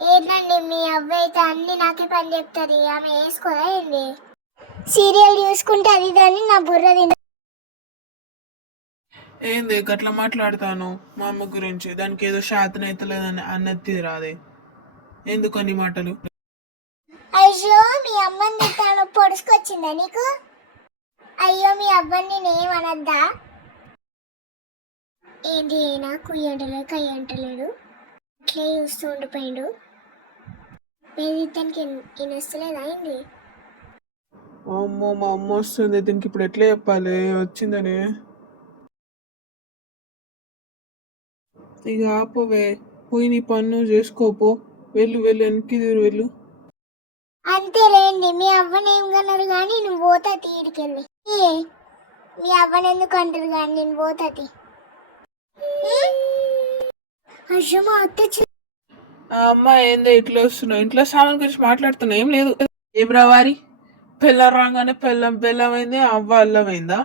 ఏంటండి మీ అవ్వ అయితే అన్ని నాకే పని చెప్తుంది, ఆమె వేసుకోదా ఏంది? సీరియల్ చూసుకుంటే అది దాన్ని నా బుర్ర తిన. ఏంది గట్లా మాట్లాడతాను మా అమ్మ గురించి? దానికి ఏదో శాతం అయితే లేదని అన్నది రాదే, ఎందుకని మాటలు? అయ్యో మీ అమ్మని తిట్టాను, పొడుచుకొచ్చిందా నీకు? అయ్యో మీ అవ్వని నేనేమనద్దా? ఏంటి అయినా కుయ్యంటలేదు కయ్యంటలేడు, ఇట్లే చూస్తూ ఉండిపోయిండు. పేదిత్తానికి ఇనొస్తలేదా ఏంది? అమ్మో మా అమ్మ వస్తుంది, దీనికి ఇప్పుడు ఎట్లా చెప్పాలి వచ్చిందని? ఇక ఆపవే, పోయి నీ పన్ను చేసుకోపో, వెళ్ళు వెళ్ళు వెనక్కి వెళ్ళు. అంతేలేండి, మీ అవ్వని ఏం కన్నారు కానీ నువ్వు పోతా తీడికెళ్ళి. మీ అవ్వని ఎందుకు అంటారు కానీ నేను పోతాది. అయ్యో మా అత్త ఆ అమ్మ ఏందో ఇట్లా వస్తున్నావు, ఇంట్లో సామాన్ గురించి మాట్లాడుతున్నా, ఏం లేదు. ఏం రావారి, పిల్ల రాగానే బెల్లమైంది, అవ్వ అల్లమైందా?